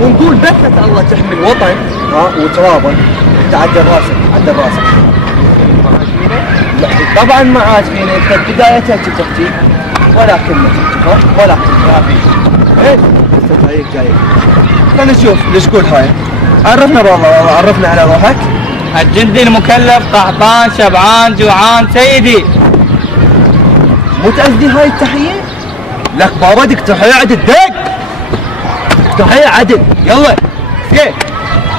ونقول بس نسأل الله تحمي الوطن وترابه. تعدل راسك عدل راسك. لا طبعا ما عاجبيني. انت بدايتها تحكي ولا كلمة ولا كلمة. ايه جاي. خلينا نشوف ليش تقول هاي. عرفنا بابا، عرفنا على روحك. الجندي المكلف قحطان شبعان جوعان سيدي. مو تأذي هاي التحية؟ لك بابا دك تحية عدل دق. تحية عدل يلا. كيف؟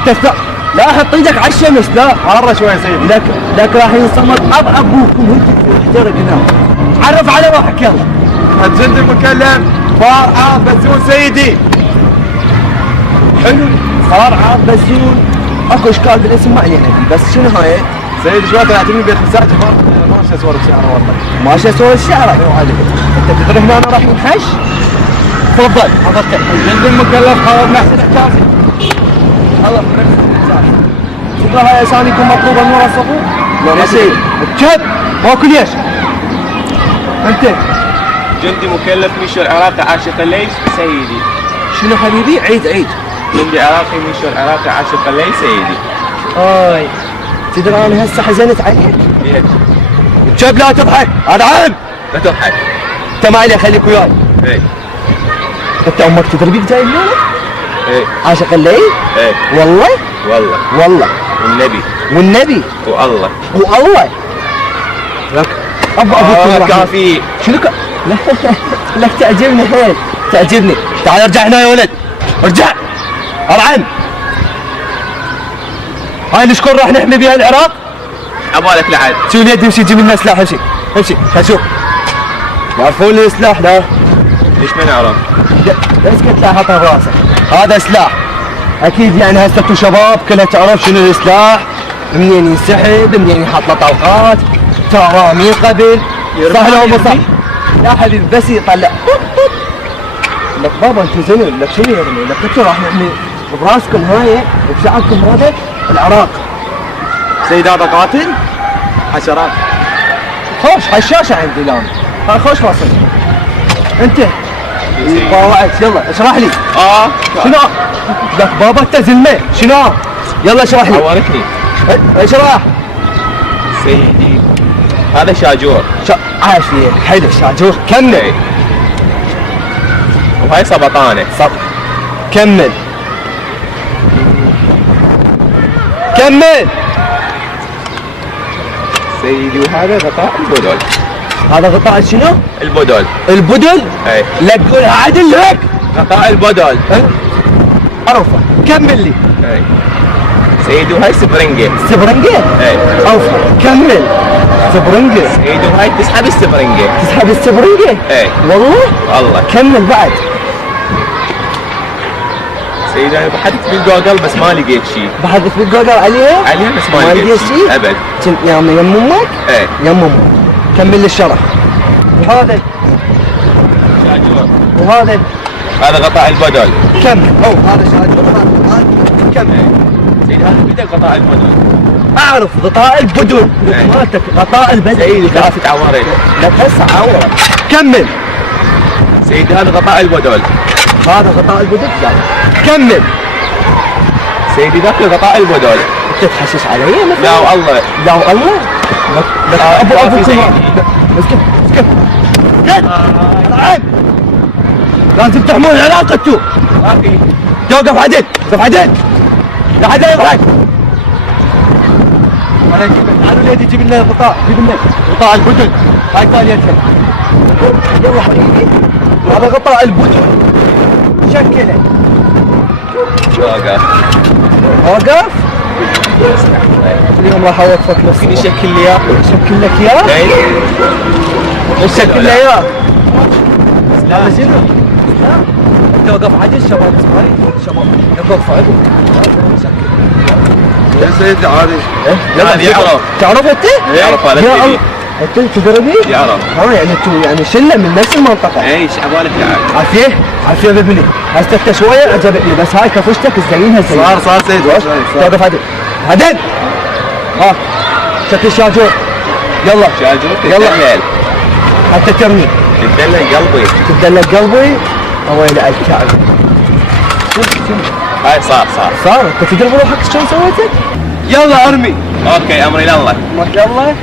تسلا لا حط ايدك على الشمس لا. حارة شوي يا سيدي. لك راح ينصمت ابوكم وانت احترق هنا. عرف على روحك يلا. الجندي المكلف فار عام بزون سيدي. حلو صار عام بزون. اكو اشكال بالاسم ما علينا بس شنو هاي؟ سيدي شوية تعتمين بيت مساجد ما ماشي صور الشعر والله. ماشي صور الشعر. انت تدري هنا راح ينحش؟ تفضل حضرتك. الجندي المكلف حاضر نحسن احتياطي. الله تقرا هاي اساميكم مطلوبه من ورا الصفوف؟ لا ما سيد كذب ماكو ليش؟ انت جندي مكلف ميشو العراقي عاشق الليل سيدي. شنو حبيبي؟ عيد. جندي عراقي ميشو العراقي عاشق الليل سيدي. هاي تدري انا هسه حزنت عليك؟ ليش؟ كذب لا تضحك. هذا عام. لا تضحك. انت ما عليك خليك وياي. ايه. انت امك تدري بيك جاي منين؟ ايه. عاشق الليل؟ ايه. والله؟ والله والنبي والله لك ابوك كافي. شنو لا لك تعجبني حيل تعجبني. تعال ارجع هنا يا ولد ارجع. ارعن هاي الشكون راح نحمي بها العراق. عبالك لعد. شو اليد يمشي يجيب لنا سلاح. امشي خل شوف يعرفون لي سلاح لا. ليش ما نعرف؟ اسكت لا حطها براسك. هذا سلاح اكيد يعني هسه انتم شباب كلها تعرف شنو السلاح منين ينسحب منين يحط له طلقات ترى مين قبل صح لو مو صح. لا حبيبي بس يطلع لك بابا انت زين. لك شنو يرمي لك انتم راح نحمي براسكم هاي وبشعبكم هذا العراق. سيد هذا قاتل حشرات. خوش حشاشه عندي الان. هاي خوش واصل. انت طلعت يلا اشرح لي. شنو لك بابا انت زلمه شنو؟ يلا اشرح لي. عورتني. اشرح سيدي هذا شاجور. عافيه حلو شاجور. كمل. وهاي سبطانه. كمل سيدي وهذا غطاء البدل. هذا غطاء شنو؟ البدل. اي لا تقولها عدل لك. غطاء البدل. عرفه كمل لي. اي سيدي وهاي سبرنجه. اي عرفه كمل. سبرنجه. سيدي وهاي تسحب السبرنجه. تسحب السبرنجه؟ اي والله. كمل بعد. سيدي انا بحثت بالجوجل بس ما لقيت شيء. بحثت بالجوجل عليها بس ما لقيت شيء ابد. يم امك؟ ايه يم امك. كمل لي الشرح. وهذا شاجور. وهذا هذا غطاء البدل. كمل. هذا شاجور. هذا كمل. سيدي هذا بدل غطاء البدل. اعرف غطاء البدل مالتك غطاء البدل. سيدي كافة عورك. لا هسه عورك. كمل. سيدي هذا غطاء البدل. هذا غطاء البدل. كمل. سيدي ذاك غطاء البدل. انت تحشش علي مثلا؟ لا والله. لا والله. ابو اسكت العب. لازم تحمون علاقته. توقف عدل. لا حد يضحك. تعالوا ليدي جيب لنا غطاء. غطاء البدل. هاي ثانيتها. يلا حبيبي هذا غطاء البدل. شكله. واقف. اليوم راح اوقفك نفسي. فيني شكل لي اياه. شكل لك اياه؟ شكل لي اياه. لا شنو؟ لا انت وقف عدل شباب شباب وقف عدل. يا سيدي عادي. لا يعرف. تعرف انت؟ يعرف هذا الفيديو. انت تدري؟ يعرف. يعني انتوا يعني شله من نفس المنطقه. ايش عبالك تعال. عافيه بابني. هسه انت شويه عجبتني بس هاي كفشتك الزينها زين. صار سيدي. توقف عدل. ها شكل شاجور. يلا يلا حتى ترمي. تدلل قلبي. تدلل قلبي. ويلي الكعب. شوف هاي صار. صار؟ انت تدري بروحك شلون سويته؟ يلا ارمي. اوكي امري لله. ما شاء الله.